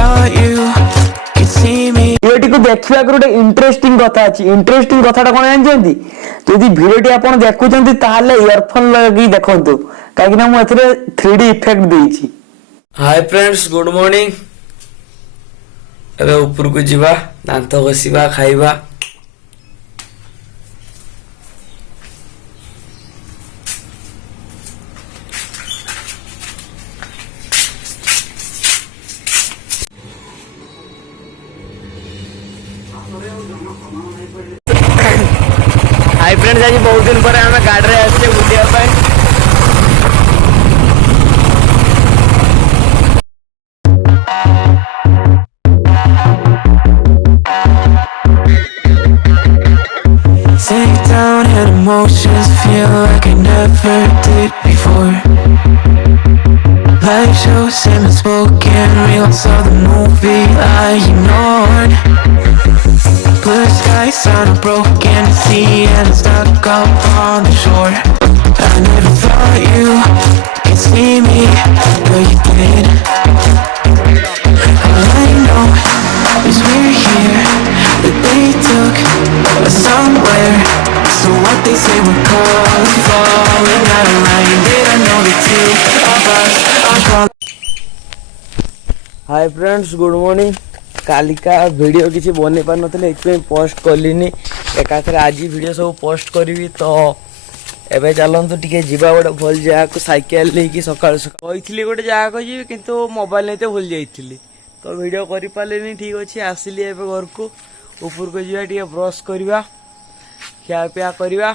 thought you could see me. ভিডিওটি को देखिबा गोटे इंटरेस्टिंग कथा अछि इंटरेस्टिंग कथाटा कोन जानछन्ती जदि भिडियोटी आपण देखुछन्ती ताले इयरफोन लगी देखंतु काहे कि ना मु एथरे 3D इफेक्ट देइछि। हाय फ्रेंड्स गुड मॉर्निंग एबे ऊपर को जीवा दांत घसीबा खाइबा हाय फ्रेंड्स आज बहुत दिन पर आम गाड़ी रे आसे बुलिया पाए Sink down and emotions feel like I never did before. Life shows and unspoken reels of the movie I ignored. Blue skies on a broken sea and stuck up on the shore. I never thought you could see me, but you did. All I know is we're here, that they took us somewhere. So what they say we're called, falling out of line. They don't know the two of us are called. Hi friends good morning Kalika video किसी बन पार नथिले post कलिनी एकाथरे आज video सब post करी तो एबे चलतु टिके जीवा गोटे भल जगह को साइकेल लेकिन सकाल सकाल गोटे जगह को जी किंतु मोबाइल नहीं तो भूल जाइली तो वीडियो करि पालेनी ठीक अच्छे आसिली एबे घर को ऊपर को जीवा टिके ब्रश करवा खिया पिया करवा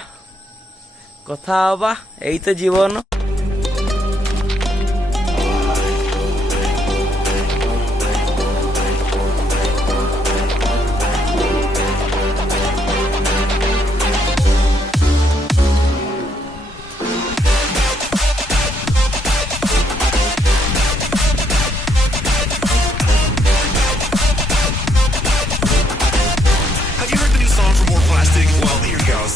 कथा हवा यही तो जीवन। Have you heard the new song from More Plastic? Well, here goes.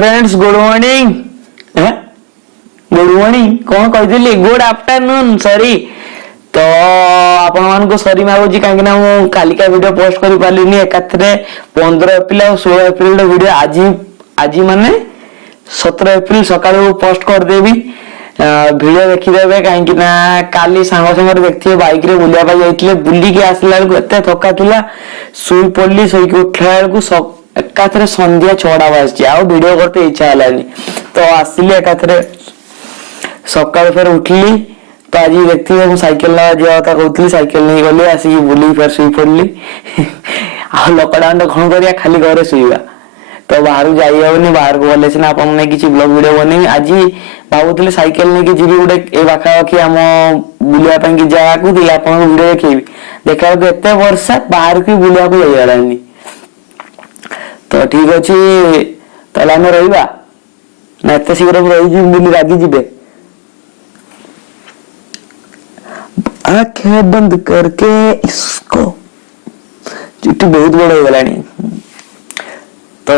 Friends good morning good morning कौन कही गुड आफ्टरनून सॉरी तो आपण मान को सॉरी मागुची काहे ना मु कालिका वीडियो पोस्ट करि पालिनी एकाथरे 15 एप्रिल और 16 एप्रिल रो वीडियो आज माने 17 एप्रिल सकाळ पोस्ट कर देबी वीडियो देखि देबे काहे ना काली सांग संग देखथिए बाइक रे बुलिया पा जाइतले बुली के आसला को एते थका थिला सुई पडली सई के उठला को एकाथरे संध्या 6टा बाजची आ वीडियो करते इच्छा हलानी तो आसिले एकाथरे सकाळ फेर उठली तो आज देखती है साइकिल ना जाता कहती साइकिल नहीं गली आसिक बुली फिर शुई पड़ली आ लॉकडाउन तो कौन करिया खाली घरे शुईबा तो बाहर जाई होनी बाहर को गले सिना आपन ने किछि ब्लॉग वीडियो बनेनी आज भाबुतले साइकिल ने कि जीबी गुडे ए बाखा कि हम बुलिया पन की जगह को दिला आपन वीडियो देखिबी देखा को एते वर्षा बाहर की बुलिया को जाई हलानी तो ठीक अछि तला में रहिबा ना एते शीघ्र रही जी बुली रागी जिबे आंखें बंद करके इसको चुट्टी बहुत बड़ हो गलानी तो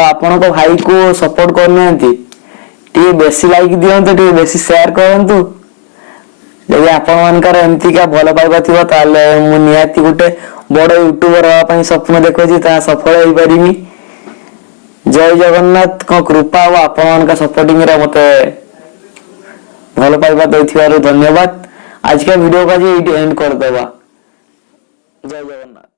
आपण को भाई को सपोर्ट करना टी बेसी लाइक दियंतु टी बेसी शेयर करंतु यदि आपण मानकर एमती का भल पाइबा थिबो ताले मु नियाती गुटे बड़ यूट्यूबर होवा पई स्वप्न देखोजी ता सफल होई परिमी। जय जगन्नाथ को कृपा और आपण मानका सपोर्टिंग रे मते भल पाइबा देथिबारु धन्यवाद। आज का वीडियो का जी एंड कर देबा। जय जगन्नाथ।